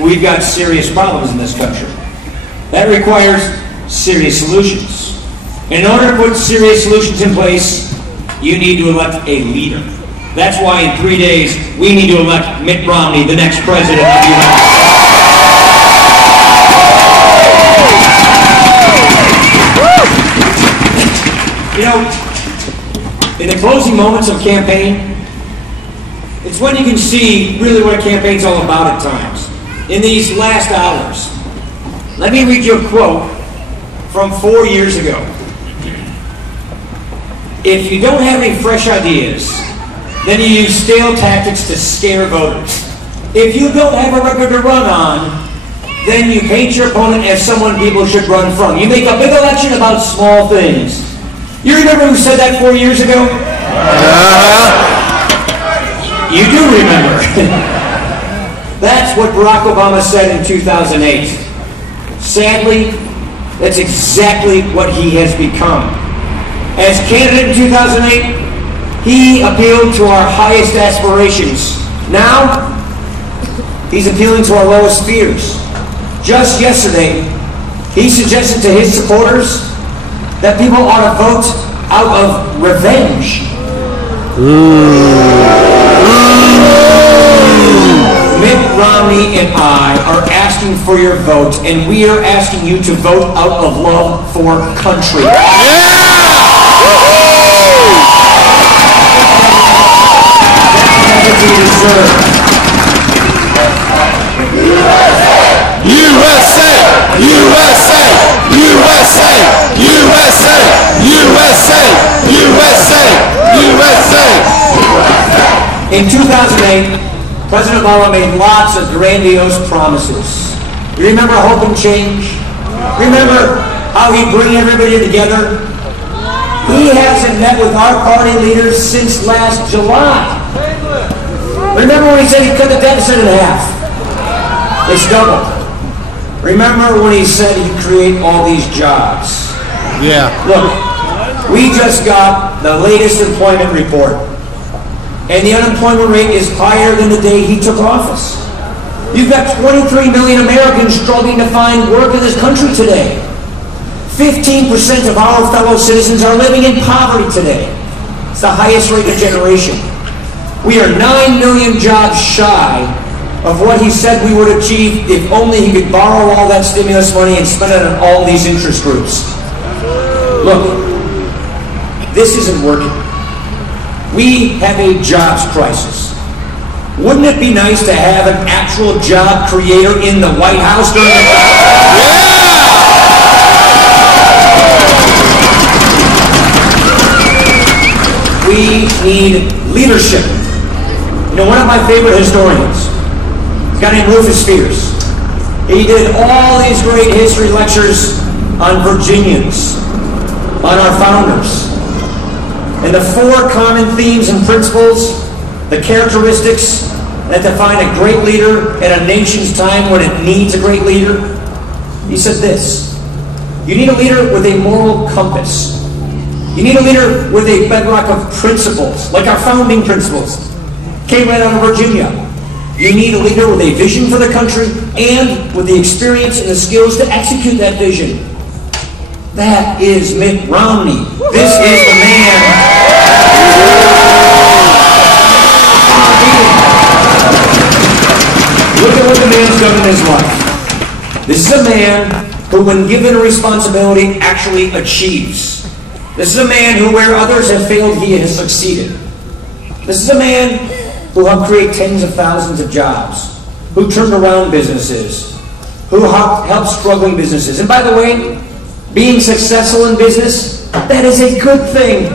we've got serious problems in this country. That requires serious solutions. In order to put serious solutions in place, you need to elect a leader. That's why in 3 days, we need to elect Mitt Romney, the next president of the United States. You know, in the closing moments of a campaign, it's when you can see really what a campaign's all about at times. In these last hours, let me read you a quote from 4 years ago. If you don't have any fresh ideas, then you use stale tactics to scare voters. If you don't have a record to run on, then you paint your opponent as someone people should run from. You make a big election about small things. You remember who said that 4 years ago? You do remember. That's what Barack Obama said in 2008. Sadly, that's exactly what he has become. As candidate in 2008, he appealed to our highest aspirations. Now, he's appealing to our lowest fears. Just yesterday, he suggested to his supporters that people ought to vote out of revenge. Mitt Romney and I are asking for your vote, and we are asking you to vote out of love for country. That's what you deserve. USA! USA! USA! USA! USA! USA! USA! In 2008, President Obama made lots of grandiose promises. You remember Hope and Change? Remember how he'd bring everybody together? He hasn't met with our party leaders since last July. Remember when he said he'd cut the deficit in half? It's doubled. Remember when he said he'd create all these jobs? Yeah. Look, we just got the latest employment report, and the unemployment rate is higher than the day he took office. You've got 23 million Americans struggling to find work in this country today. 15% of our fellow citizens are living in poverty today. It's the highest rate of generation. We are 9 million jobs shy of what he said we would achieve if only he could borrow all that stimulus money and spend it on all these interest groups. Look, this isn't working. We have a jobs crisis. Wouldn't it be nice to have an actual job creator in the White House during the We need leadership. You know, one of my favorite historians, a guy named Rufus Fears, he did all these great history lectures on Virginians, on our founders. And the 4 common themes and principles, the characteristics that define a great leader in a nation's time when it needs a great leader, he said this: you need a leader with a moral compass. You need a leader with a bedrock of principles, like our founding principles. Came right out of Virginia. You need a leader with a vision for the country and with the experience and the skills to execute that vision. That is Mitt Romney. This is the man. Look at what the man's done in his life. This is a man who, when given a responsibility, actually achieves. This is a man who, where others have failed, he has succeeded. This is a man who helped create tens of thousands of jobs, who turned around businesses, who helped struggling businesses. And by the way, being successful in business, that is a good thing.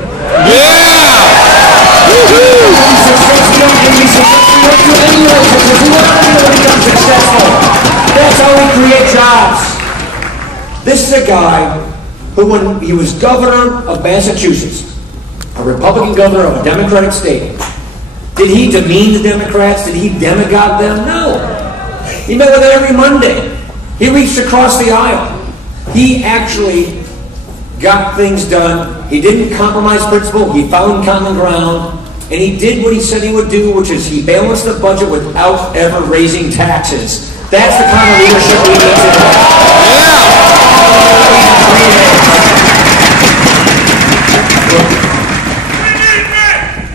That's how we create jobs. This is a guy who, when he was governor of Massachusetts, a Republican governor of a Democratic state, did he demean the Democrats? Did he demigod them? No. He met with them every Monday. He reached across the aisle. He actually got things done. He didn't compromise principle. He found common ground. And he did what he said he would do, which is he balanced the budget without ever raising taxes. That's the kind of leadership we need today.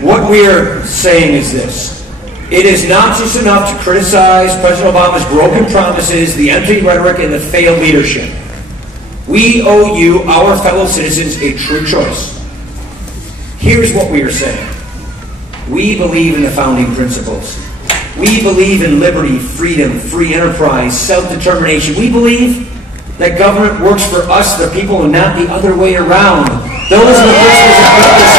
What we're saying is this. It is not just enough to criticize President Obama's broken promises, the empty rhetoric, and the failed leadership. We owe you, our fellow citizens, a true choice. Here's what we are saying. We believe in the founding principles. We believe in liberty, freedom, free enterprise, self-determination. We believe that government works for us, the people, and not the other way around. Those are the principles that make this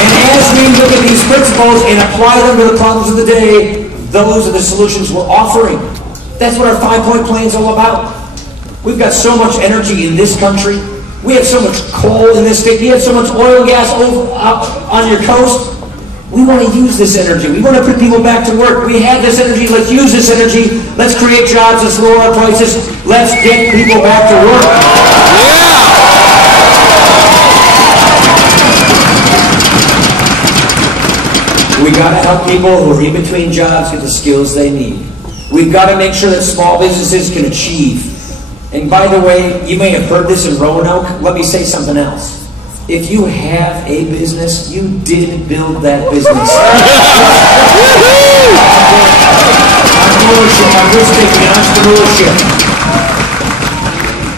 And as we look at these principles and apply them to the problems of the day, those are the solutions we're offering. That's what our 5-point plan is all about. We've got so much energy in this country. We have so much coal in this state. We have so much oil and gas on your coast. We want to use this energy. We want to put people back to work. We have this energy. Let's use this energy. Let's create jobs. Let's lower our prices. Let's get people back to work. We got to help people who are in between jobs get the skills they need. We've got to make sure that small businesses can achieve. And by the way, you may have heard this in Roanoke. Let me say something else. If you have a business, you did build that business. Entrepreneurship.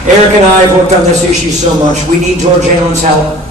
Eric and I have worked on this issue so much. We need George Allen's help.